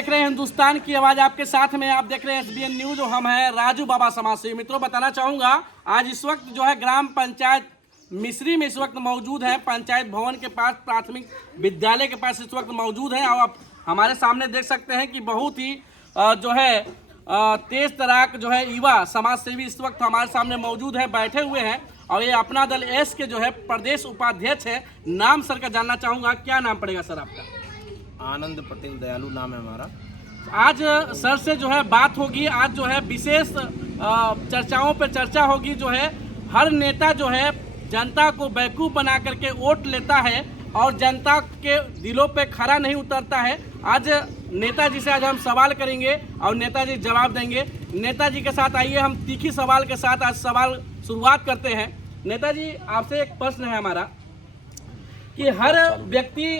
देख रहे हैं हिंदुस्तान की आवाज आपके साथ में। आप देख रहे हैं SBN न्यूज। हम हैं राजू बाबा समाज से। मित्रों, बताना चाहूंगा आज इस वक्त जो है ग्राम पंचायत मिस्री में इस वक्त मौजूद है। पंचायत भवन के पास, प्राथमिक विद्यालय के पास इस वक्त मौजूद है। और आप हमारे सामने देख सकते हैं कि बहुत ही जो है तेज तराक जो है युवा समाज सेवी इस वक्त हमारे सामने मौजूद है, बैठे हुए हैं। और ये अपना दल एस के जो है प्रदेश उपाध्यक्ष है। नाम सर का जानना चाहूंगा, क्या नाम पड़ेगा सर आपका? आनंद पटेल दयालु नाम है हमारा। आज सर से जो है बात होगी। आज जो है विशेष चर्चाओं पर चर्चा होगी। जो है हर नेता जो है जनता को बेवकूफ़ बना करके वोट लेता है और जनता के दिलों पे खरा नहीं उतरता है। आज नेताजी से आज हम सवाल करेंगे और नेताजी जवाब देंगे। नेताजी के साथ आइए हम तीखी सवाल के साथ आज सवाल शुरुआत करते हैं। नेताजी, आपसे एक प्रश्न है हमारा कि हर व्यक्ति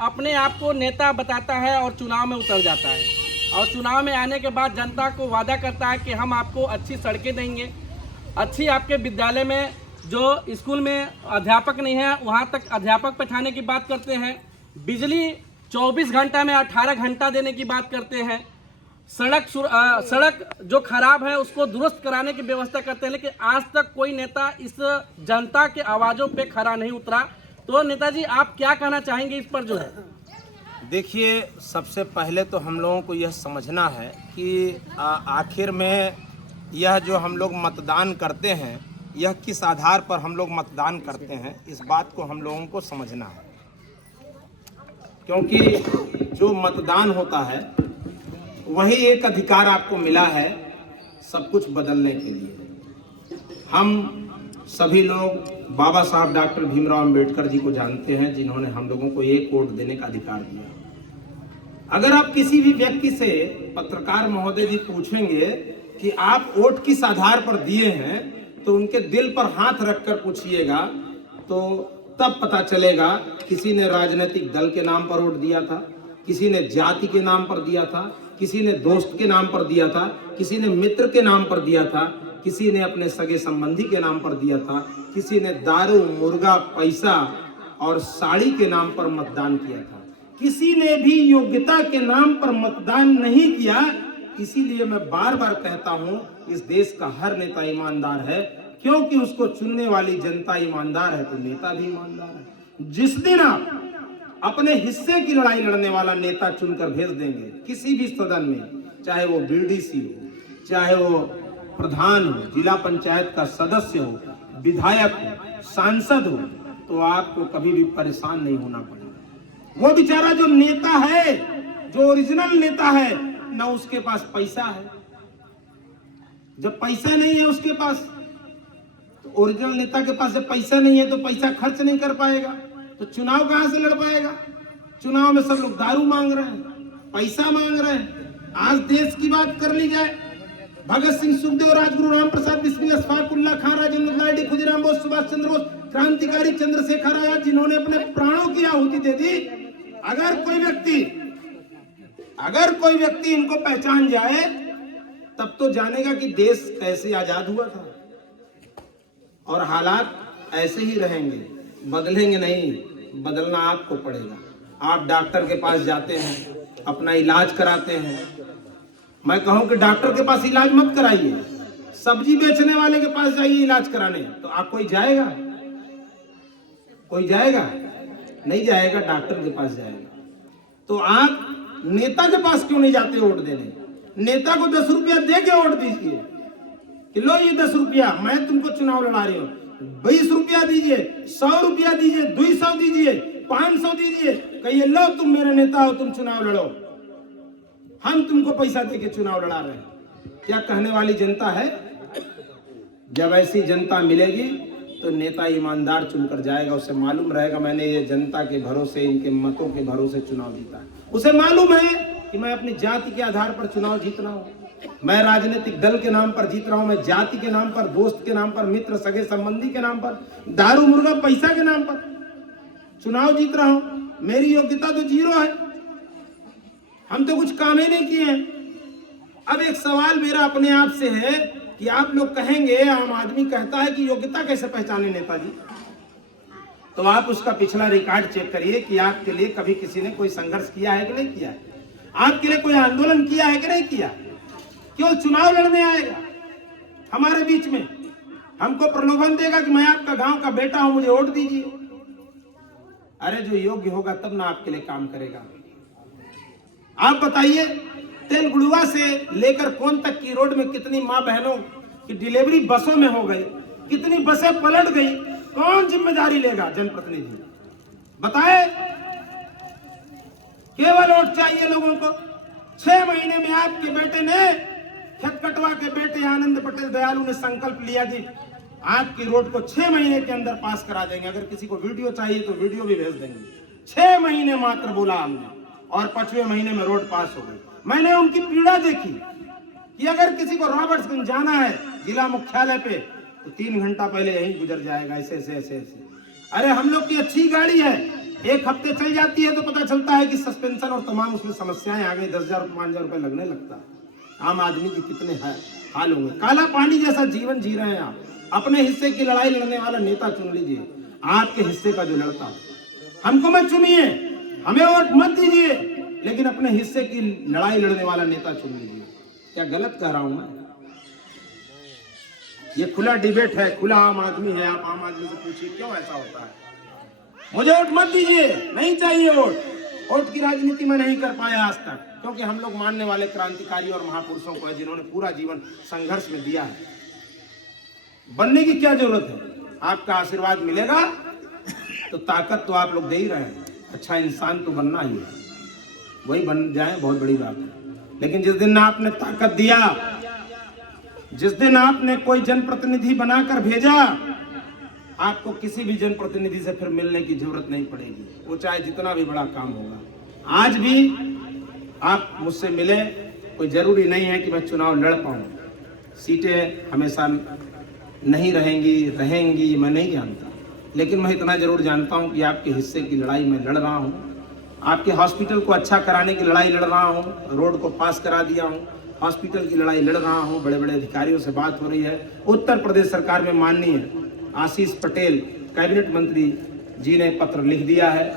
अपने आप को नेता बताता है और चुनाव में उतर जाता है, और चुनाव में आने के बाद जनता को वादा करता है कि हम आपको अच्छी सड़कें देंगे, अच्छी आपके विद्यालय में जो स्कूल में अध्यापक नहीं है वहाँ तक अध्यापक बैठाने की बात करते हैं, बिजली 24 घंटा में 18 घंटा देने की बात करते हैं, सड़क जो खराब है उसको दुरुस्त कराने की व्यवस्था करते हैं। लेकिन आज तक कोई नेता इस जनता के आवाज़ों पे खरा नहीं उतरा। तो नेताजी, आप क्या कहना चाहेंगे इस पर जो है? देखिए, सबसे पहले तो हम लोगों को यह समझना है कि आखिर में यह जो हम लोग मतदान करते हैं, यह किस आधार पर हम लोग मतदान करते हैं, इस बात को हम लोगों को समझना है। क्योंकि जो मतदान होता है वही एक अधिकार आपको मिला है सब कुछ बदलने के लिए। हम सभी लोग बाबा साहब डॉक्टर भीमराव अंबेडकर जी को जानते हैं, जिन्होंने हम लोगों को एक वोट देने का अधिकार दिया। अगर आप किसी भी व्यक्ति से, पत्रकार महोदय जी, पूछेंगे कि आप वोट किस आधार पर दिए हैं, तो उनके दिल पर हाथ रखकर पूछिएगा तो तब पता चलेगा। किसी ने राजनीतिक दल के नाम पर वोट दिया था, किसी ने जाति के नाम पर दिया था, किसी ने दोस्त के नाम पर दिया था, किसी ने मित्र के नाम पर दिया था, किसी ने अपने सगे संबंधी के नाम पर दिया था, किसी ने दारू, मुर्गा, पैसा और साड़ी के नाम पर मतदान किया था। किसी ने भी योग्यता के नाम पर मतदान नहीं किया। इसीलिए मैं बार बार कहता हूं, इस देश का हर नेता ईमानदार है, क्योंकि उसको चुनने वाली जनता ईमानदार है तो नेता भी ईमानदार है। जिस दिन आप अपने हिस्से की लड़ाई लड़ने वाला नेता चुनकर भेज देंगे किसी भी सदन में, चाहे वो BDC हो, चाहे वो प्रधान हो, जिला पंचायत का सदस्य हो, विधायक हो, सांसद हो, तो आपको कभी भी परेशान नहीं होना पड़ेगा। वो बेचारा जो नेता है, जो ओरिजिनल नेता है, ना उसके पास पैसा है। जब पैसा नहीं है उसके पास, तो ओरिजिनल नेता के पास जब पैसा नहीं है तो पैसा खर्च नहीं कर पाएगा, तो चुनाव कहां से लड़ पाएगा? चुनाव में सब लोग दारू मांग रहे हैं, पैसा मांग रहे हैं। आज देश की बात कर ली जाए, भगत सिंह, सुखदेव, राजगुरु, राम प्रसाद बिस्मिल, अशफाकुल्लाह खान, राजेंद्र नायडू, खुदीराम बोस, सुभाष चंद्र बोस, क्रांतिकारी चंद्रशेखर आजाद, जिन्होंने अपने प्राणों की आहुति दे दी। अगर कोई व्यक्ति इनको पहचान जाए तब तो जानेगा कि देश कैसे आजाद हुआ था। और हालात ऐसे ही रहेंगे, बदलेंगे नहीं, बदलना आपको पड़ेगा। आप डॉक्टर के पास जाते हैं, अपना इलाज कराते हैं। मैं कहूं कि डॉक्टर के पास इलाज मत कराइए, सब्जी बेचने वाले के पास जाइए इलाज कराने। तो आप कोई जाएगा? नहीं जाएगा, डॉक्टर के पास जाएगा। तो आप नेता के पास क्यों नहीं जाते वोट देने? नेता को 10 रुपया दे के वोट दीजिए कि लो ये 10 रुपया, मैं तुमको चुनाव लड़ा रही हूँ। 20 रुपया दीजिए, 100 रुपया दीजिए, 200 दीजिए, 500 दीजिए, कहिए लो तुम मेरे नेता हो, तुम चुनाव लड़ो, हम तुमको पैसा देके चुनाव लड़ा रहे हैं। क्या कहने वाली जनता है? जब ऐसी जनता मिलेगी तो नेता ईमानदार चुनकर जाएगा। उसे मालूम रहेगा मैंने ये जनता के भरोसे, इनके मतों के भरोसे चुनाव जीता है। उसे मालूम है कि मैं अपनी जाति के आधार पर चुनाव जीत रहा हूँ, मैं राजनीतिक दल के नाम पर जीत रहा हूँ, मैं जाति के नाम पर, दोस्त के नाम पर, मित्र, सगे संबंधी के नाम पर, दारू, मुर्गा, पैसा के नाम पर चुनाव जीत रहा हूँ। मेरी योग्यता तो 0 है, हम तो कुछ काम ही नहीं किए हैं। अब एक सवाल मेरा अपने आप से है कि आप लोग कहेंगे, आम आदमी कहता है कि योग्यता कैसे पहचाने नेताजी? तो आप उसका पिछला रिकॉर्ड चेक करिए कि आपके लिए कभी किसी ने कोई संघर्ष किया है कि नहीं किया है। आपके लिए कोई आंदोलन किया है कि नहीं किया? केवल चुनाव लड़ने आएगा हमारे बीच में, हमको प्रलोभन देगा कि मैं आपका गांव का बेटा हूं, मुझे वोट दीजिए। अरे जो योग्य होगा तब ना आपके लिए काम करेगा। आप बताइए, तेलगुड़ुआ से लेकर कौन तक की रोड में कितनी माँ बहनों की डिलीवरी बसों में हो गई, कितनी बसें पलट गई, कौन जिम्मेदारी लेगा? जनप्रतिनिधि बताए। केवल वोट चाहिए लोगों को। 6 महीने में आपके बेटे ने, खटकटवा के बेटे आनंद पटेल दयालु ने संकल्प लिया कि आपकी रोड को 6 महीने के अंदर पास करा देंगे। अगर किसी को वीडियो चाहिए तो वीडियो भी भेज देंगे। 6 महीने मात्र बोला हमने, और 5वें महीने में रोड पास हो गई। मैंने उनकी पीड़ा देखी कि अगर किसी को रॉबर्ट्सगंज जाना है जिला मुख्यालय पे तो 3 घंटा पहले यहीं गुजर जाएगा, ऐसे ऐसे ऐसे ऐसे। अरे हम लोग की अच्छी गाड़ी है, 1 हफ्ते चल जाती है तो पता चलता है कि सस्पेंशन और तमाम उसमें समस्याएं आ गई, 10,000 5,000 रुपए लगने लगता है। आम आदमी के कितने हाल होंगे। काला पानी जैसा जीवन जी रहे हैं आप। अपने हिस्से की लड़ाई लड़ने वाला नेता चुन लीजिए, आपके हिस्से का जो लड़ता। हमको मत चुनिए, हमें वोट मत दीजिए, लेकिन अपने हिस्से की लड़ाई लड़ने वाला नेता चुन लीजिए। क्या गलत कह रहा हूं मैं? ये खुला डिबेट है, खुला आम आदमी है। आप आम आदमी से पूछिए क्यों ऐसा होता है। मुझे वोट मत दीजिए, नहीं चाहिए वोट। वोट की राजनीति में नहीं कर पाया आज तक, क्योंकि हम लोग मानने वाले क्रांतिकारी और महापुरुषों को है जिन्होंने पूरा जीवन संघर्ष में दिया है। बनने की क्या जरूरत है? आपका आशीर्वाद मिलेगा तो ताकत तो आप लोग दे ही रहे हैं। अच्छा इंसान तो बनना ही है, वही बन जाए बहुत बड़ी बात है। लेकिन जिस दिन आपने ताकत दिया, जिस दिन आपने कोई जनप्रतिनिधि बनाकर भेजा, आपको किसी भी जनप्रतिनिधि से फिर मिलने की जरूरत नहीं पड़ेगी, वो चाहे जितना भी बड़ा काम होगा। आज भी आप मुझसे मिले, कोई जरूरी नहीं है कि मैं चुनाव लड़ पाऊं। सीटें हमेशा नहीं रहेंगी मैं नहीं जानता, लेकिन मैं इतना जरूर जानता हूं कि आपके हिस्से की लड़ाई मैं लड़ रहा हूं। आपके हॉस्पिटल को अच्छा कराने की लड़ाई लड़ रहा हूं, रोड को पास करा दिया हूं, हॉस्पिटल की लड़ाई लड़ रहा हूं। बड़े बड़े अधिकारियों से बात हो रही है। उत्तर प्रदेश सरकार में माननीय आशीष पटेल कैबिनेट मंत्री जी ने पत्र लिख दिया है।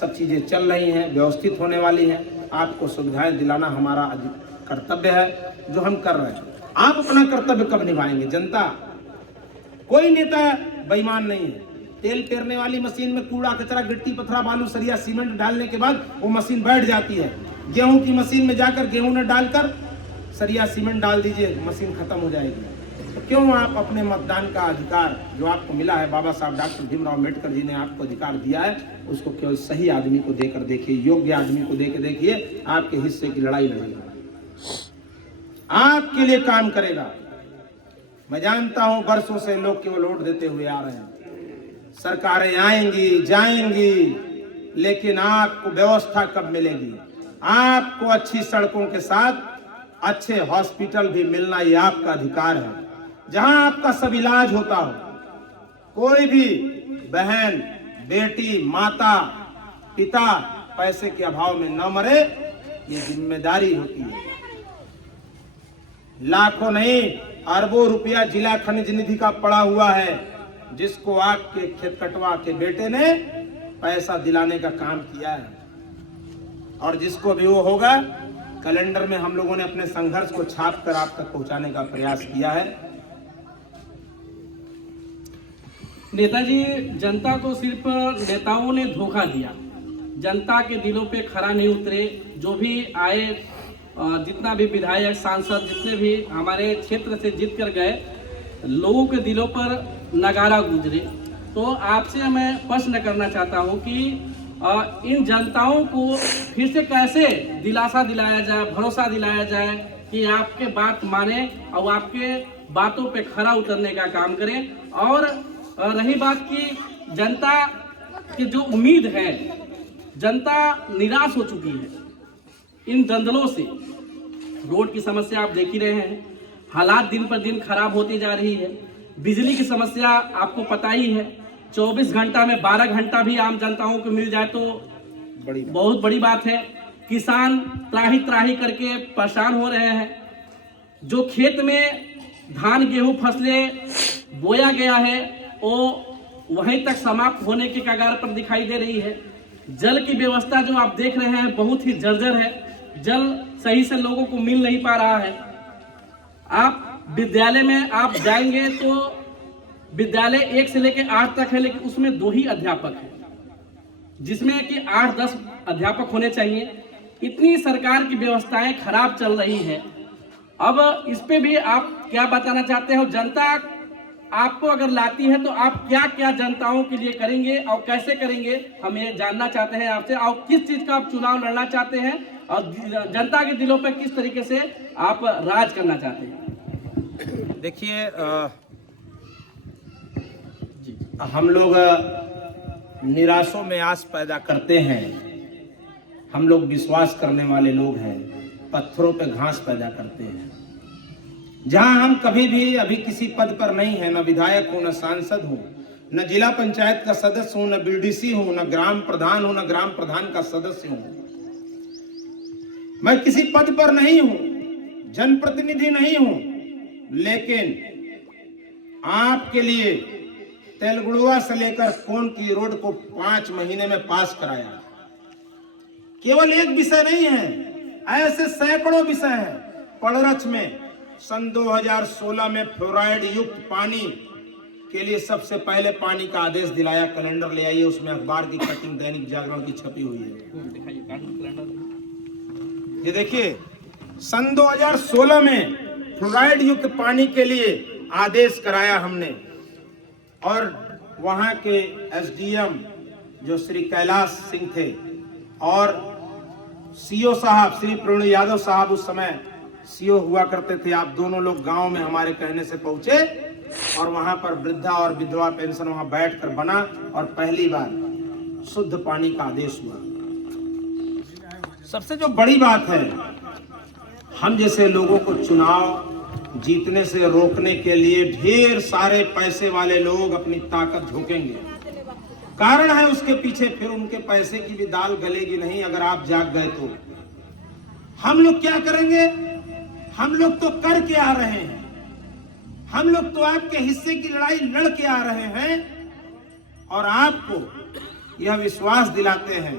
सब चीज़ें चल रही हैं, व्यवस्थित होने वाली हैं। आपको सुविधाएं दिलाना हमारा कर्तव्य है, जो हम कर रहे हैं। आप अपना कर्तव्य कब निभाएंगे? जनता, कोई नेता बेईमान नहीं है। तेल पेरने वाली मशीन में कूड़ा कचरा, गिट्टी पत्थरा बालू सरिया सीमेंट डालने के बाद वो मशीन बैठ जाती है। गेहूं की मशीन में जाकर गेहूं न डालकर सरिया सीमेंट डाल दीजिए, मशीन खत्म हो जाएगी। तो क्यों आप अपने मतदान का अधिकार जो आपको मिला है, बाबा साहब डॉक्टर भीमराव अम्बेडकर जी ने आपको अधिकार दिया है, उसको केवल सही आदमी को देकर देखिए, योग्य आदमी को देकर देखिए। आपके हिस्से की लड़ाई लड़ेगा, आपके लिए काम करेगा। मैं जानता हूं वर्षों से लोग केवल वोट देते हुए आ रहे हैं। सरकारें आएंगी जाएंगी, लेकिन आपको व्यवस्था कब मिलेगी? आपको अच्छी सड़कों के साथ अच्छे हॉस्पिटल भी मिलना, ये आपका अधिकार है। जहां आपका सब इलाज होता हो, कोई भी बहन, बेटी, माता, पिता पैसे के अभाव में न मरे, ये जिम्मेदारी होती है। लाखों नहीं अरबों रुपया जिला खनिज निधि का पड़ा हुआ है, जिसको आपके खेतकटवा के बेटे ने पैसा दिलाने का काम किया है। और जिसको भी वो होगा, कैलेंडर में हम लोगों ने अपने संघर्ष को छाप कर आप तक पहुंचाने का प्रयास किया है। नेताजी, जनता को सिर्फ नेताओं ने धोखा दिया, जनता के दिलों पे खरा नहीं उतरे। जो भी आए, जितना भी विधायक सांसद जितने भी हमारे क्षेत्र से जीत कर गए, लोगों के दिलों पर नगारा गुजरे। तो आपसे मैं प्रश्न करना चाहता हूं कि इन जनताओं को फिर से कैसे दिलासा दिलाया जाए, भरोसा दिलाया जाए कि आपके बात माने और आपके बातों पे खरा उतरने का काम करें। और रही बात की जनता की जो उम्मीद है, जनता निराश हो चुकी है इन दंदलों से। रोड की समस्या आप देख ही रहे हैं, हालात दिन पर दिन खराब होती जा रही है। बिजली की समस्या आपको पता ही है, 24 घंटा में 12 घंटा भी आम जनताओं को मिल जाए तो बहुत बड़ी बात है। किसान त्राही त्राही करके परेशान हो रहे हैं। जो खेत में धान गेहूं फसलें बोया गया है, वो वहीं तक समाप्त होने के कगार पर दिखाई दे रही है। जल की व्यवस्था जो आप देख रहे हैं बहुत ही जर्जर है। जल सही से लोगों को मिल नहीं पा रहा है। आप विद्यालय में आप जाएंगे तो विद्यालय 1 से लेकर 8 तक है, लेकिन उसमें 2 ही अध्यापक हैं, जिसमें कि 8-10 अध्यापक होने चाहिए। इतनी सरकार की व्यवस्थाएं खराब चल रही है। अब इस पे भी आप क्या बताना चाहते हो? जनता आपको अगर लाती है तो आप क्या क्या जनताओं के लिए करेंगे और कैसे करेंगे, हम ये जानना चाहते हैं आपसे। और किस चीज का आप चुनाव लड़ना चाहते हैं और जनता के दिलों पे किस तरीके से आप राज करना चाहते हैं? देखिए, हम लोग निराशों में आस पैदा करते हैं। हम लोग विश्वास करने वाले लोग हैं, पत्थरों पे घास पैदा करते हैं। जहां हम कभी भी अभी किसी पद पर नहीं है, न विधायक हूं, न सांसद हूं, न जिला पंचायत का सदस्य हूं, न बीडीसी हूं, न ग्राम प्रधान हूं, न ग्राम प्रधान का सदस्य हूं। मैं किसी पद पर नहीं हूं, जनप्रतिनिधि नहीं हूं, लेकिन आपके लिए तेलगुड़ुआ से लेकर कोन की रोड को 5 महीने में पास कराया। केवल एक विषय नहीं है, ऐसे सैकड़ों विषय हैं। पड़रछ में सन 2016 में फ्लोराइड युक्त पानी के लिए सबसे पहले पानी का आदेश दिलाया। कैलेंडर ले आइए, उसमें अखबार की कटिंग दैनिक जागरण की छपी हुई है। ये देखिए, सन 2016 में फ्लोराइड युक्त पानी के लिए आदेश कराया हमने। और वहां के एसडीएम जो श्री कैलाश सिंह थे और सीओ साहब श्री प्रवीण यादव साहब, उस समय सीओ हुआ करते थे, आप दोनों लोग गांव में हमारे कहने से पहुंचे और वहां पर वृद्धा और विधवा पेंशन वहां बैठकर बना और पहली बार शुद्ध पानी का आदेश हुआ। सबसे जो बड़ी बात है, हम जैसे लोगों को चुनाव जीतने से रोकने के लिए ढेर सारे पैसे वाले लोग अपनी ताकत झोंकेंगे। कारण है उसके पीछे, फिर उनके पैसे की भी दाल गलेगी नहीं अगर आप जाग गए तो। हम लोग क्या करेंगे? हम लोग तो करके आ रहे हैं। हम लोग तो आपके हिस्से की लड़ाई लड़ के आ रहे हैं और आपको यह विश्वास दिलाते हैं,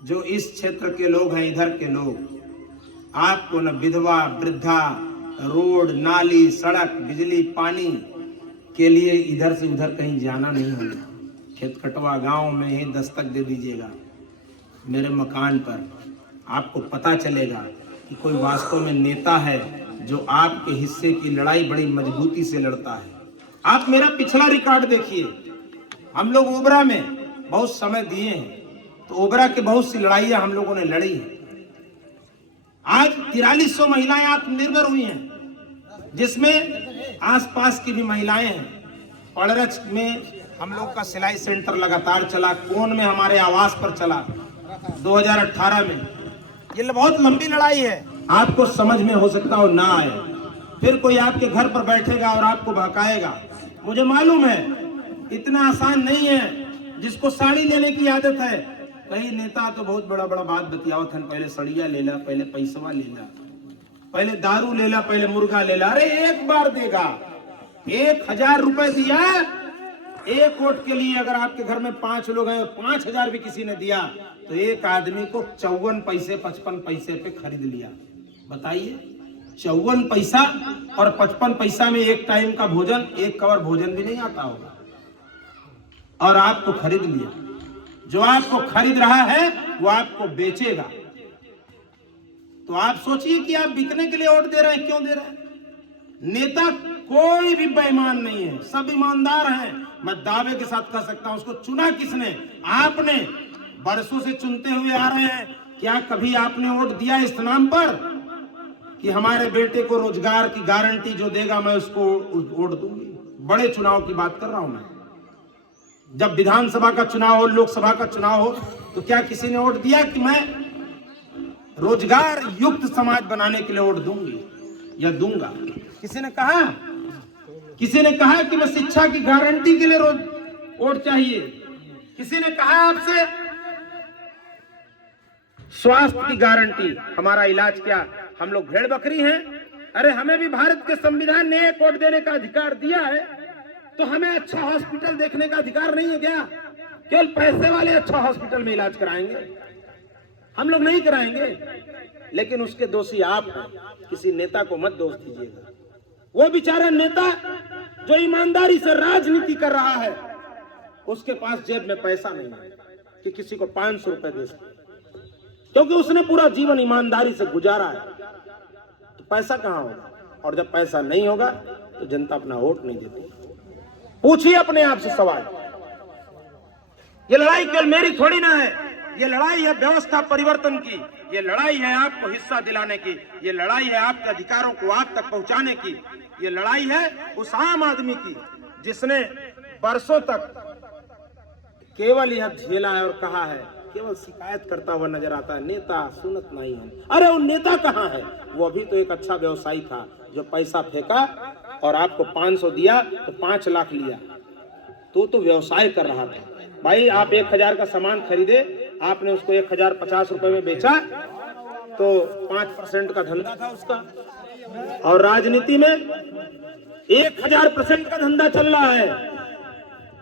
जो इस क्षेत्र के लोग हैं, इधर के लोग, आपको न विधवा वृद्धा, रोड नाली सड़क बिजली पानी के लिए इधर से उधर कहीं जाना नहीं होगा। खेतकटवा गांव में ही दस्तक दे दीजिएगा मेरे मकान पर, आपको पता चलेगा कि कोई वास्तव में नेता है जो आपके हिस्से की लड़ाई बड़ी मजबूती से लड़ता है। आप मेरा पिछला रिकॉर्ड देखिए, हम लोग ओबरा में बहुत समय दिए हैं, तो ओबरा के बहुत सी लड़ाइयां हम लोगों ने लड़ी हैं। आज 4300 महिलाएं आत्मनिर्भर हुई हैं, जिसमें आसपास की भी महिलाएं हैं। पड़रछ में हम लोग का सिलाई सेंटर लगातार चला, कोन में हमारे आवास पर चला 2018 में। ये बहुत लंबी लड़ाई है, आपको समझ में हो सकता हो ना आए, फिर कोई आपके घर पर बैठेगा और आपको भड़काएगा। मुझे मालूम है इतना आसान नहीं है। जिसको साड़ी लेने की आदत है, कई नेता तो बहुत बड़ा बड़ा बात बतियावत है, पहले सड़िया ले ला, पहले पैसवा ले ला, पहले दारू ले ला, पहले मुर्गा ले ला। अरे एक बार देगा, 1000 रुपए दिया एक वोट के लिए। अगर आपके घर में 5 लोग हैं और 5000 भी किसी ने दिया, तो एक आदमी को 54 पैसे 55 पैसे पे खरीद लिया। बताइए, 54 पैसा और 55 पैसा में एक टाइम का भोजन, एक कवर भोजन भी नहीं आता होगा, और आपको खरीद लिया। जो आपको खरीद रहा है वो आपको बेचेगा। तो आप सोचिए कि आप बिकने के लिए वोट दे रहे हैं, क्यों दे रहे हैं? नेता कोई भी बेईमान नहीं है, सब ईमानदार हैं। मैं दावे के साथ कह सकता हूं। उसको चुना किसने? आपने। बरसों से चुनते हुए आ रहे हैं। क्या कभी आपने वोट दिया इस नाम पर कि हमारे बेटे को रोजगार की गारंटी जो देगा मैं उसको वोट दूंगी? बड़े चुनाव की बात कर रहा हूं मैं। जब विधानसभा का चुनाव हो, लोकसभा का चुनाव हो, तो क्या किसी ने वोट दिया कि मैं रोजगार युक्त समाज बनाने के लिए वोट दूंगी या दूंगा? किसी ने कहा? किसी ने कहा कि मैं शिक्षा की गारंटी के लिए वोट चाहिए? किसी ने कहा आपसे स्वास्थ्य की गारंटी? हमारा इलाज क्या, हम लोग भेड़ बकरी हैं? अरे हमें भी भारत के संविधान ने एक वोट देने का अधिकार दिया है, तो हमें अच्छा हॉस्पिटल देखने का अधिकार नहीं है क्या? केवल पैसे वाले अच्छा हॉस्पिटल में इलाज कराएंगे? हम लोग नहीं कराएंगे, लेकिन उसके दोषी आप हैं। किसी नेता को मत दोष दीजिएगा। वो बेचारा नेता जो ईमानदारी से राजनीति कर रहा है, उसके पास जेब में पैसा नहीं है कि किसी को 500 रुपए दे सके, क्योंकि उसने पूरा जीवन ईमानदारी से गुजारा है। तो पैसा कहां होगा? और जब पैसा नहीं होगा तो जनता अपना वोट नहीं देती। पूछिए अपने आप से सवाल। ये लड़ाई केवल मेरी थोड़ी ना है, ये लड़ाई है व्यवस्था परिवर्तन की, ये लड़ाई है आपको हिस्सा दिलाने की, ये लड़ाई है आपके अधिकारों को आप तक पहुंचाने की, ये लड़ाई है उस आम आदमी की जिसने वर्षों तक केवल यह झेला है और कहा है, केवल शिकायत करता हुआ नजर आता है, नेता सुनत नहीं है। अरे वो नेता कहाँ है? वो अभी तो एक अच्छा व्यवसायी था जो पैसा फेंका और आपको 500 दिया तो 5 लाख लिया। तो व्यवसाय कर रहा था। भाई आप 1000 का सामान खरीदे, आपने उसको 1050 रुपए में बेचा तो 5% का धंधा था उसका। और राजनीति में 1000% का धंधा चल रहा है।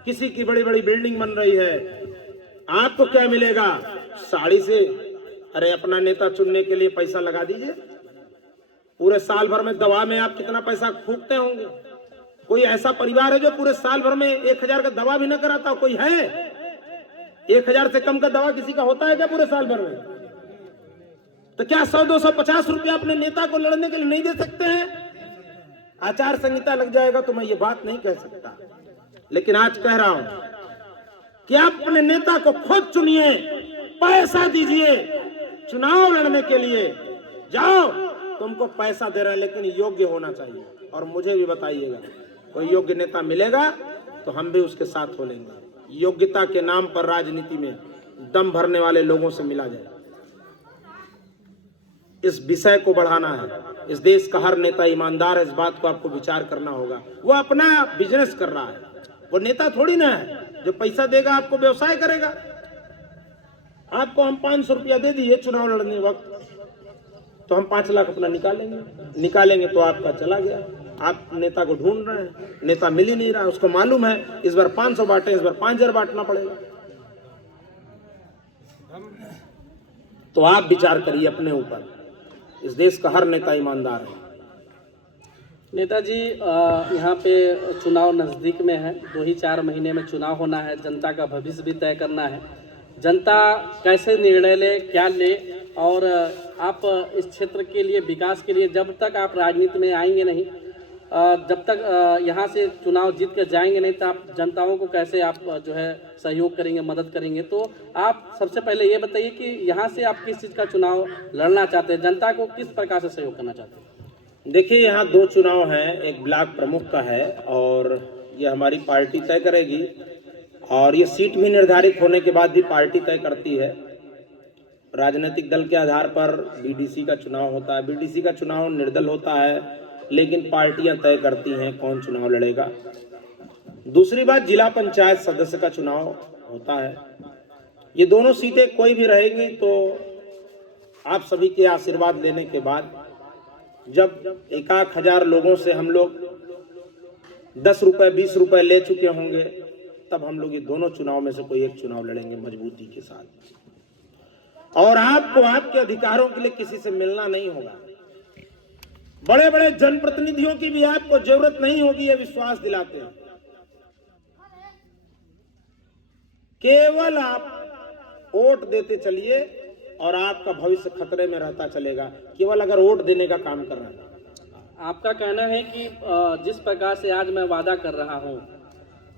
किसी की बड़ी बड़ी बिल्डिंग बन रही है, आपको क्या मिलेगा? साड़ी से। अरे अपना नेता चुनने के लिए पैसा लगा दीजिए। पूरे साल भर में दवा में आप कितना पैसा फूकते होंगे? कोई ऐसा परिवार है जो पूरे साल भर में 1000 का दवा भी न कराता? कोई है? 1000 से कम का दवा किसी का होता है क्या पूरे साल भर में? तो क्या 100-250 रुपया अपने नेता को लड़ने के लिए नहीं दे सकते हैं? आचार संहिता लग जाएगा तो मैं ये बात नहीं कह सकता, लेकिन आज कह रहा हूं कि आप अपने नेता को खुद चुनिए, पैसा दीजिए चुनाव लड़ने के लिए। जाओ, तुमको पैसा दे रहे हैं लेकिन योग्य होना चाहिए। और मुझे भी बताइएगा, कोई योग्य नेता मिलेगा तो हम भी उसके साथ हो लेंगे। योग्यता के नाम पर राजनीति में दम भरने वाले लोगों से मिला जाए। इस विषय को बढ़ाना है। इस देश का हर नेता ईमानदार है, इस बात को आपको विचार करना होगा। वो अपना बिजनेस कर रहा है, वो नेता थोड़ी ना है जो पैसा देगा आपको व्यवसाय करेगा। आपको हम 500 रुपया दे दिए चुनाव लड़ने वक्त, तो हम 5 लाख अपना निकालेंगे तो आपका चला गया। आप नेता को ढूंढ रहे हैं, नेता मिल ही नहीं रहा। उसको मालूम है इस बार 500 बांटे, इस बार 5000 बांटना पड़ेगा। तो आप विचार करिए अपने ऊपर। इस देश का हर नेता ईमानदार है। नेताजी, यहाँ पे चुनाव नज़दीक में है, 2 ही 4 महीने में चुनाव होना है। जनता का भविष्य भी तय करना है। जनता कैसे निर्णय ले, क्या ले, और आप इस क्षेत्र के लिए, विकास के लिए, जब तक आप राजनीति में आएंगे नहीं, जब तक यहाँ से चुनाव जीत कर जाएंगे नहीं, तो आप जनताओं को कैसे आप जो है सहयोग करेंगे, मदद करेंगे? तो आप सबसे पहले ये बताइए कि यहाँ से आप किस चीज़ का चुनाव लड़ना चाहते हैं, जनता को किस प्रकार से सहयोग करना चाहते हैं? देखिए, यहाँ 2 चुनाव हैं। एक ब्लॉक प्रमुख का है और ये हमारी पार्टी तय करेगी, और ये सीट भी निर्धारित होने के बाद भी पार्टी तय करती है। राजनीतिक दल के आधार पर बीडीसी का चुनाव होता है। बीडीसी का चुनाव निर्दल होता है, लेकिन पार्टियां तय करती हैं कौन चुनाव लड़ेगा। दूसरी बात, जिला पंचायत सदस्य का चुनाव होता है। ये दोनों सीटें कोई भी रहेंगी तो आप सभी के आशीर्वाद लेने के बाद, जब 1,000 लोगों से हम लोग 10 रुपए 20 रुपए ले चुके होंगे, तब हम लोग ये दोनों चुनाव में से कोई एक चुनाव लड़ेंगे मजबूती के साथ। और आपको आपके अधिकारों के लिए किसी से मिलना नहीं होगा। बड़े बड़े जनप्रतिनिधियों की भी आपको जरूरत नहीं होगी, ये विश्वास दिलाते हैं। केवल आप वोट देते चलिए और आपका भविष्य खतरे में रहता चलेगा, केवल अगर वोट देने का काम कर रहे हैं। आपका कहना है कि जिस प्रकार से आज मैं वादा कर रहा हूं,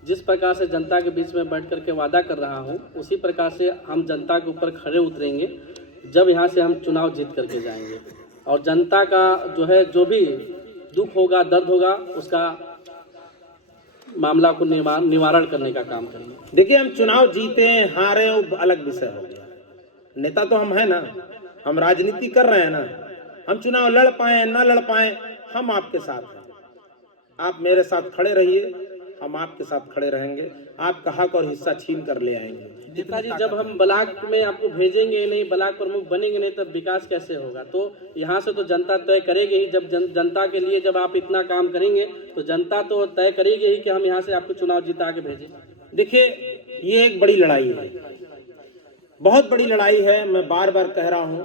जिस प्रकार से जनता के बीच में बैठ करके वादा कर रहा हूं, उसी प्रकार से हम जनता के ऊपर खड़े उतरेंगे जब यहाँ से हम चुनाव जीत करके जाएंगे। और जनता का जो है, जो भी दुख होगा, दर्द होगा, उसका मामला को निवारण करने का काम करेंगे। देखिए, हम चुनाव जीते हारे वो अलग विषय हो गया। नेता तो हम है ना, हम राजनीति कर रहे हैं ना। हम चुनाव लड़ पाए ना लड़ पाए, हम आपके साथ हैं। आप मेरे साथ खड़े रहिए, हम आपके साथ खड़े रहेंगे। आपका हक और हिस्सा छीन कर ले आएंगे। नेताजी, जब हम ब्लॉक में आपको भेजेंगे नहीं, ब्लॉक प्रमुख बनेंगे नहीं, तब विकास कैसे होगा? तो यहाँ से तो जनता तय करेगी ही। जब जनता के लिए जब आप इतना काम करेंगे तो जनता तो तय करेगी ही कि हम यहाँ से आपको चुनाव जिता के भेजें। देखिए, ये एक बड़ी लड़ाई है। बहुत बड़ी लड़ाई है, मैं बार बार कह रहा हूं,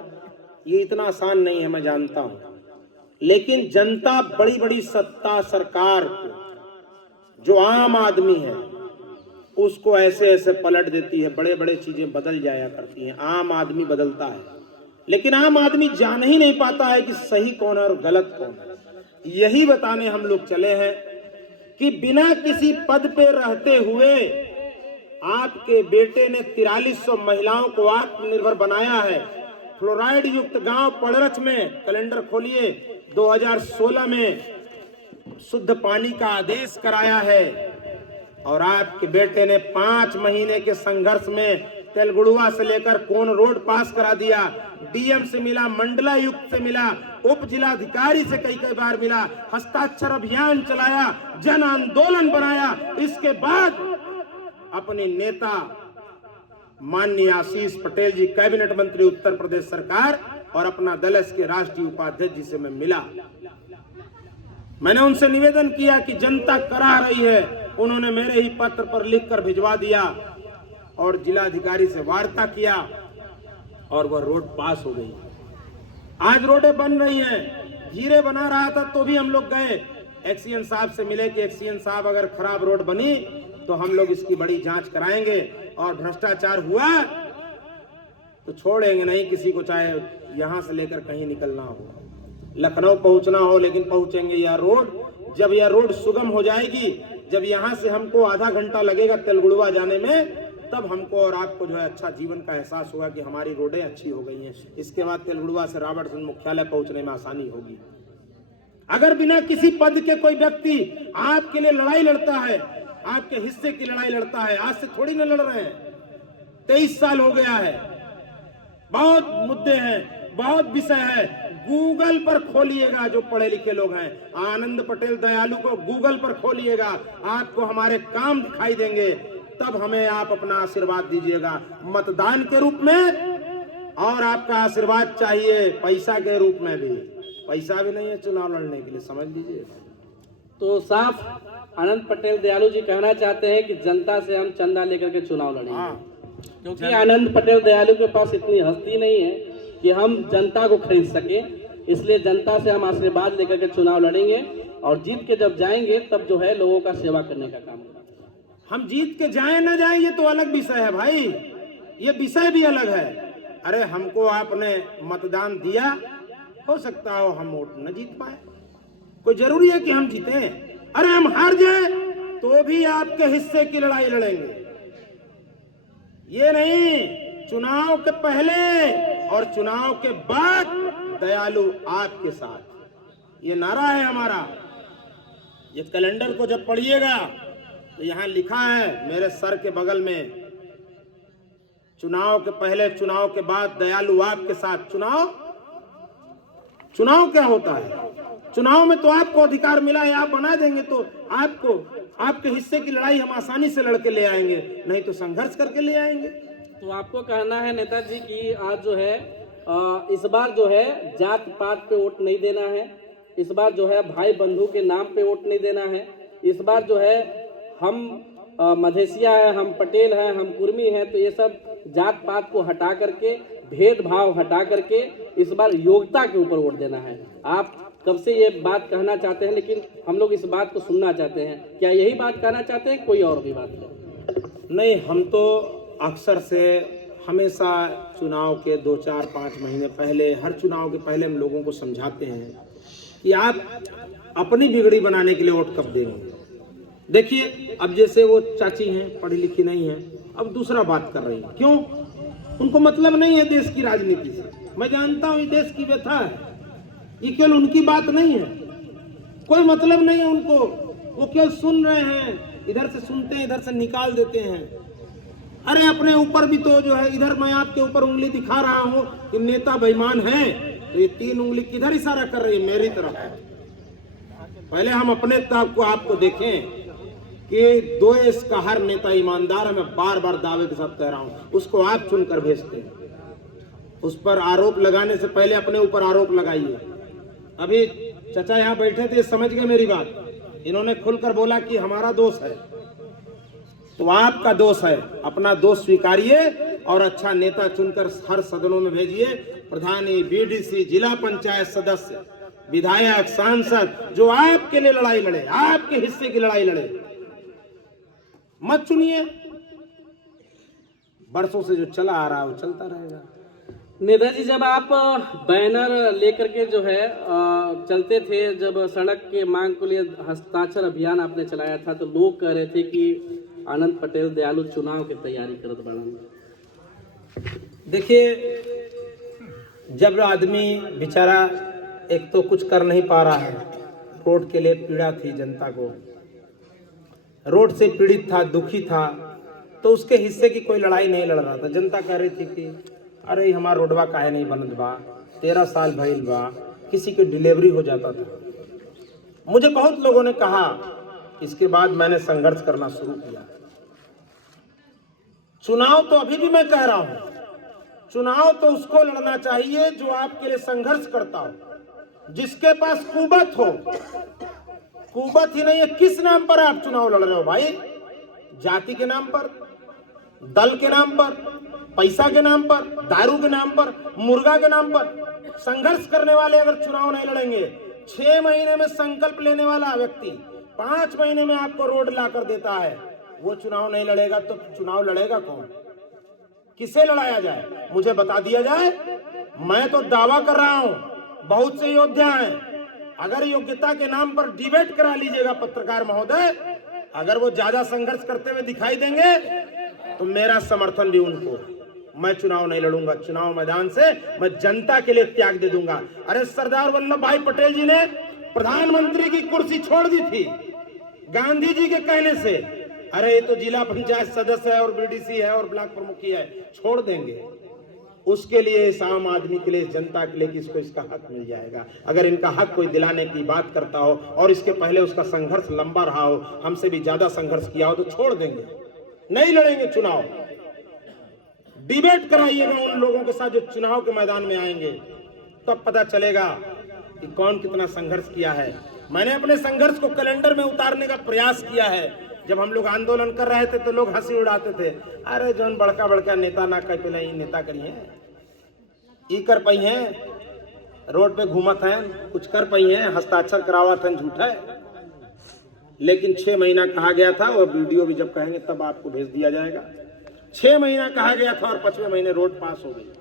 ये इतना आसान नहीं है, मैं जानता हूं, लेकिन जनता बड़ी बड़ी सत्ता सरकार को, जो आम आदमी है उसको ऐसे ऐसे पलट देती है, बड़े बड़े चीजें बदल जाया करती हैं, आम आदमी बदलता है, लेकिन आम आदमी जान ही नहीं पाता है कि सही कौन है और गलत कौन है। यही बताने हम लोग चले हैं कि बिना किसी पद पे रहते हुए आपके बेटे ने 4300 महिलाओं को आत्मनिर्भर बनाया है। फ्लोराइड युक्त गांव पड़रछ में, कैलेंडर खोलिए, 2016 में शुद्ध पानी का आदेश कराया है। और आपके बेटे ने 5 महीने के संघर्ष में तेलगुड़ुआ से लेकर कोन रोड पास करा दिया। डीएम से मिला, मंडलायुक्त से मिला, उप जिलाधिकारी से कई कई बार मिला, हस्ताक्षर अभियान चलाया, जन आंदोलन बनाया। इसके बाद अपने नेता माननीय आशीष पटेल जी, कैबिनेट मंत्री उत्तर प्रदेश सरकार, और अपना दल के राष्ट्रीय उपाध्यक्ष जी से मैं मिला। मैंने उनसे निवेदन किया कि जनता करा रही है, उन्होंने मेरे ही पत्र पर लिखकर भिजवा दिया और जिलाधिकारी से वार्ता किया और वह रोड पास हो गई। आज रोडें बन रही हैं। जीरे बना रहा था तो भी हम लोग गए, एक्सीएन साहब से मिले कि एक्सीएन साहब अगर खराब रोड बनी तो हम लोग इसकी बड़ी जांच कराएंगे, और भ्रष्टाचार हुआ तो छोड़ेंगे नहीं किसी को, चाहे यहां से लेकर कहीं निकलना हो, लखनऊ पहुंचना हो, लेकिन पहुंचेंगे। यह रोड, जब यह रोड सुगम हो जाएगी, जब यहां से हमको आधा घंटा लगेगा तेलगुड़ुआ जाने में, तब हमको और आपको जो है अच्छा जीवन का एहसास होगा कि हमारी रोडें अच्छी हो गई हैं। इसके बाद तेलगुड़ुआ से राबर्टसन मुख्यालय पहुंचने में आसानी होगी। अगर बिना किसी पद के कोई व्यक्ति आपके लिए लड़ाई लड़ता है, आपके हिस्से की लड़ाई लड़ता है, आज से थोड़ी ना लड़ रहे हैं, 23 साल हो गया है, बहुत मुद्दे हैं, बहुत विषय है। गूगल पर खोलिएगा, जो पढ़े लिखे लोग हैं, आनंद पटेल दयालु को गूगल पर खोलिएगा, आपको हमारे काम दिखाई देंगे। तब हमें आप अपना आशीर्वाद दीजिएगा मतदान के रूप में, और आपका आशीर्वाद चाहिए पैसा के रूप में भी। पैसा भी नहीं है चुनाव लड़ने के लिए, समझ लीजिए। तो साफ आनंद पटेल दयालु जी कहना चाहते हैं कि जनता से हम चंदा लेकर के चुनाव लड़ेंगे, क्योंकि आनंद पटेल दयालु के पास इतनी हस्ती नहीं है कि हम जनता को खरीद सके, इसलिए जनता से हम आशीर्वाद लेकर के चुनाव लड़ेंगे, और जीत के जब जाएंगे तब जो है लोगों का सेवा करने का काम करेंगे। हम जीत के जाए ना जाए ये तो अलग विषय है भाई, ये विषय भी अलग है। अरे हमको आपने मतदान दिया, हो सकता हो हम वोट न जीत पाए, कोई जरूरी है कि हम जीते? अरे हम हार जाए तो भी आपके हिस्से की लड़ाई लड़ेंगे। ये नहीं चुनाव के पहले और चुनाव के बाद दयालु आपके साथ, ये नारा है हमारा। ये कैलेंडर को जब पढ़िएगा तो यहां लिखा है मेरे सर के बगल में, चुनाव के पहले चुनाव के बाद दयालु आपके साथ। चुनाव क्या होता है? चुनाव में तो आपको अधिकार मिला है, आप बना देंगे तो आपको आपके हिस्से की लड़ाई हम आसानी से लड़के ले आएंगे, नहीं तो संघर्ष करके ले आएंगे। तो आपको कहना है नेताजी कि आज जो है इस बार जो है जात पात पे वोट नहीं देना है, इस बार जो है भाई बंधु के नाम पे वोट नहीं देना है, इस बार जो है हम मधेसिया है, हम पटेल हैं, हम कुर्मी हैं, तो ये सब जात पात को हटा करके, भेदभाव हटा करके इस बार योग्यता के ऊपर वोट देना है। आप कब से ये बात कहना चाहते हैं, लेकिन हम लोग इस बात को सुनना चाहते हैं। क्या यही बात कहना चाहते हैं, कोई और भी बात है? नहीं, हम तो अक्सर से हमेशा चुनाव के 2, 4, 5 महीने पहले, हर चुनाव के पहले हम लोगों को समझाते हैं कि आप अपनी बिगड़ी बनाने के लिए वोट कब देंगे। देखिए अब जैसे वो चाची हैं, पढ़ी लिखी नहीं है, अब दूसरा बात कर रही है, क्यों? उनको मतलब नहीं है देश की राजनीति से। मैं जानता हूँ ये देश की व्यथा है, ये केवल उनकी बात नहीं है, कोई मतलब नहीं है उनको, वो केवल सुन रहे हैं, इधर से सुनते हैं, इधर से निकाल देते हैं। अरे अपने ऊपर भी तो जो है, इधर मैं आपके ऊपर उंगली दिखा रहा हूँ कि नेता बेईमान है, तो ये 3 उंगली किधर इशारा कर रही है? मेरी तरफ। पहले हम अपने तरफ को आपको देखें कि देश का हर नेता ईमानदार है, मैं बार बार दावे के साथ कह रहा हूं, उसको आप चुनकर भेजते हैं। उस पर आरोप लगाने से पहले अपने ऊपर आरोप लगाइए। अभी चाचा यहाँ बैठे थे, समझ गए मेरी बात, इन्होंने खुलकर बोला कि हमारा दोष है, तो आपका दोष है, अपना दोष स्वीकारिए और अच्छा नेता चुनकर हर सदनों में भेजिए। प्रधानी, बीडीसी, जिला पंचायत सदस्य, विधायक, सांसद जो आपके लिए लड़ाई लड़े, आपके हिस्से की लड़ाई लड़े, मत चुनिए। बरसों से जो चला आ रहा है वो चलता रहेगा। नेता जी, जब आप बैनर लेकर के जो है चलते थे, जब सड़क के मांग के लिए हस्ताक्षर अभियान आपने चलाया था, तो लोग कह रहे थे कि आनंद पटेल दयालु चुनाव की तैयारी करत बना। देखिए, जब आदमी बेचारा एक तो कुछ कर नहीं पा रहा है, रोड के लिए पीड़ा थी जनता को, रोड से पीड़ित था, दुखी था, तो उसके हिस्से की कोई लड़ाई नहीं लड़ रहा था। जनता कह रही थी कि अरे हमारा रोडवा काहे नहीं बनत बा, 13 साल भइल बा, किसी की डिलीवरी हो जाता था। मुझे बहुत लोगों ने कहा, इसके बाद मैंने संघर्ष करना शुरू किया। चुनाव तो अभी भी मैं कह रहा हूं, चुनाव तो उसको लड़ना चाहिए जो आपके लिए संघर्ष करता हो, जिसके पास कुवत हो। कुवत ही नहीं है, किस नाम पर आप चुनाव लड़ रहे हो भाई? जाति के नाम पर, दल के नाम पर, पैसा के नाम पर, दारू के नाम पर, मुर्गा के नाम पर। संघर्ष करने वाले अगर चुनाव नहीं लड़ेंगे, 6 महीने में संकल्प लेने वाला व्यक्ति 5 महीने में आपको रोड ला कर देता है, वो चुनाव नहीं लड़ेगा तो चुनाव लड़ेगा कौन? किसे लड़ाया जाए? मुझे बता दिया जाए। मैं तो दावा कर रहा हूं, बहुत से योद्धा हैं, अगर योग्यता के नाम पर डिबेट करा लीजिएगा पत्रकार महोदय, अगर वो ज्यादा संघर्ष करते हुए दिखाई देंगे तो मेरा समर्थन भी उनको। मैं चुनाव नहीं लड़ूंगा, चुनाव मैदान से मैं जनता के लिए त्याग दे दूंगा। अरे सरदार वल्लभ भाई पटेल जी ने प्रधानमंत्री की कुर्सी छोड़ दी थी गांधी जी के कहने से। अरे ये तो जिला पंचायत सदस्य है और बीडीसी है और ब्लॉक प्रमुखी है, छोड़ देंगे। उसके लिए इस आम आदमी के लिए, जनता के लिए किसको इसका हक मिल जाएगा। अगर इनका हक कोई दिलाने की बात करता हो और इसके पहले उसका संघर्ष लंबा रहा हो, हमसे भी ज्यादा संघर्ष किया हो, तो छोड़ देंगे, नहीं लड़ेंगे चुनाव। डिबेट कराइएगा उन लोगों के साथ जो चुनाव के मैदान में आएंगे, तब पता चलेगा कि कौन कितना संघर्ष किया है। मैंने अपने संघर्ष को कैलेंडर में उतारने का प्रयास किया है। जब हम लोग आंदोलन कर रहे थे तो लोग हंसी उड़ाते थे, अरे जो बड़का बड़का नेता ना कह पे नेता करिए, ई कर पाई हैं, रोड पे घूमत हैं, कुछ कर पाई हैं, हस्ताक्षर करावत हैं, झूठा है। लेकिन 6 महीना कहा गया था, और वीडियो भी जब कहेंगे तब आपको भेज दिया जाएगा। 6 महीना कहा गया था और 5वें महीने रोड पास हो गई।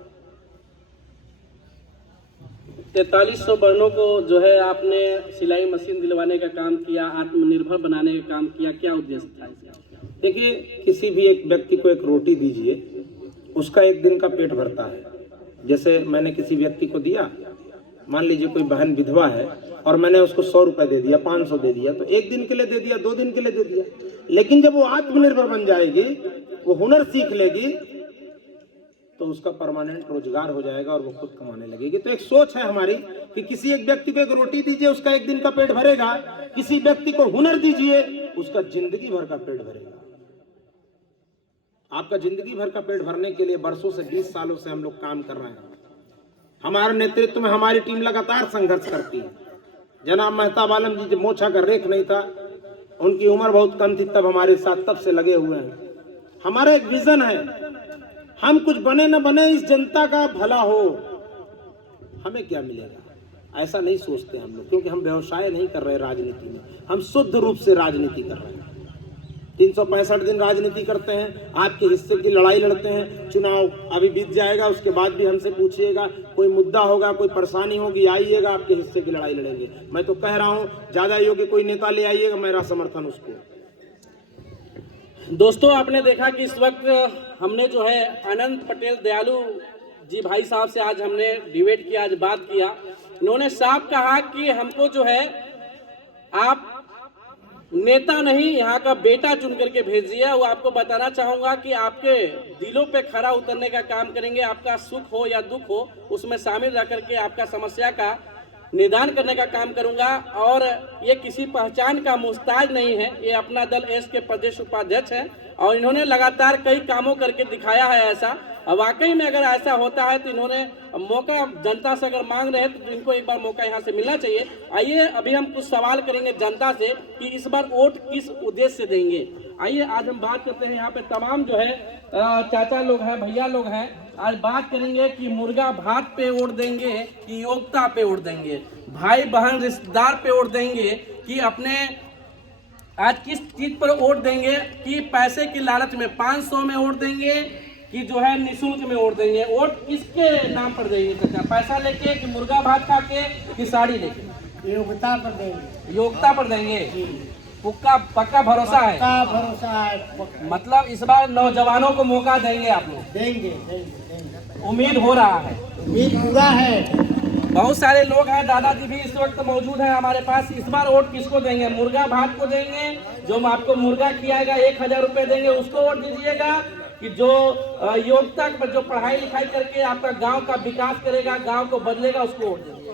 4300 बहनों को जो है आपने सिलाई मशीन दिलवाने का काम किया, आत्मनिर्भर बनाने का काम किया, क्या उद्देश्य था इसका? देखिए, किसी भी एक व्यक्ति को एक रोटी दीजिए, उसका एक दिन का पेट भरता है। जैसे मैंने किसी व्यक्ति को दिया, मान लीजिए कोई बहन विधवा है और मैंने उसको 100 रुपए दे दिया, 500 दे दिया, तो एक दिन के लिए दे दिया, 2 दिन के लिए दे दिया। लेकिन जब वो आत्मनिर्भर बन जाएगी, वो हुनर सीख लेगी, तो उसका परमानेंट रोजगार हो जाएगा और वो खुद कमाने लगेगी। तो एक सोच है हमारी कि किसी एक व्यक्ति को एक रोटी दीजिए, उसका एक दिन का पेट भरेगा। किसी व्यक्ति को हुनर दीजिए, उसका जिंदगी भर का पेट भरेगा। आपका जिंदगी भर का पेट भरने के लिए वर्षों से, 20 सालों से हम लोग काम कर रहे हैं। हमारे नेतृत्व में हमारी टीम लगातार संघर्ष करती है। जनाब मेहताब आलम जी जब मोछा का रेख नहीं था, उनकी उम्र बहुत कम थी, तब हमारे साथ तब से लगे हुए हैं। हमारा एक विजन है, हम कुछ बने न बने, इस जनता का भला हो, हमें क्या मिलेगा, ऐसा नहीं सोचते हम लोग। क्योंकि हम व्यवसाय नहीं कर रहे राजनीति में, हम शुद्ध रूप से राजनीति कर रहे हैं। 365 दिन राजनीति करते हैं, आपके हिस्से की लड़ाई लड़ते हैं। चुनाव अभी बीत जाएगा, उसके बाद भी हमसे पूछिएगा, कोई मुद्दा होगा, कोई परेशानी होगी, आइएगा, आपके हिस्से की लड़ाई लड़ेंगे। मैं तो कह रहा हूँ, ज्यादा योग्य कोई नेता ले आइएगा, मेरा समर्थन उसको। दोस्तों, आपने देखा कि इस वक्त हमने जो है आनंद पटेल दयालु जी भाई साहब से आज हमने डिबेट किया, आज बात किया। इन्होंने साफ कहा कि हमको जो है आप नेता नहीं, यहाँ का बेटा चुन करके भेजिए। वो आपको बताना चाहूंगा कि आपके दिलों पे खरा उतरने का काम करेंगे। आपका सुख हो या दुख हो, उसमें शामिल रह करके आपका समस्या का निदान करने का काम करूंगा। और ये किसी पहचान का मुस्ताज नहीं है, ये अपना दल एस के प्रदेश उपाध्यक्ष हैं और इन्होंने लगातार कई कामों करके दिखाया है ऐसा। वाकई में अगर ऐसा होता है तो इन्होंने मौका जनता से अगर मांग रहे हैं तो इनको एक बार मौका यहाँ से मिलना चाहिए। आइए अभी हम कुछ सवाल करेंगे जनता से कि इस बार वोट किस उद्देश्य से देंगे। आइए आज हम बात करते हैं यहाँ पे तमाम जो है चाचा लोग हैं, भैया लोग हैं। आज बात करेंगे कि मुर्गा भात पे वोट देंगे कि योग्यता पे वोट देंगे, भाई बहन रिश्तेदार पे वोट देंगे कि अपने आज किस चीज पर वोट देंगे, कि पैसे की लालच में 500 में वोट देंगे कि जो है निःशुल्क में वोट देंगे। वोट किसके नाम पर देंगे चाचा, पैसा लेके कि मुर्गा भात खा के कि साड़ी लेके? योग्यता पर देंगे। योग्यता पर देंगे। पक्का भरोसा है? पक्का भरोसा है। मतलब इस बार नौजवानों को मौका देंगे आप लोग? देंगे। उम्मीद हो रहा है, उम्मीद पूरा है। बहुत सारे लोग हैं, दादाजी भी इस वक्त मौजूद हैं हमारे पास। इस बार वोट किसको देंगे? मुर्गा भात को देंगे, जो आपको मुर्गा खिलाएगा 1000 रुपए देंगे उसको वोट दीजिएगा, कि जो योग्यता पर जो पढ़ाई लिखाई करके आपका गांव का विकास करेगा, गांव को बदलेगा, उसको वोट दीजिएगा?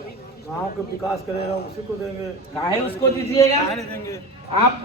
गाँव का विकास करेगा उसी को देंगे। काहे उसको दीजिएगा? देंगे आप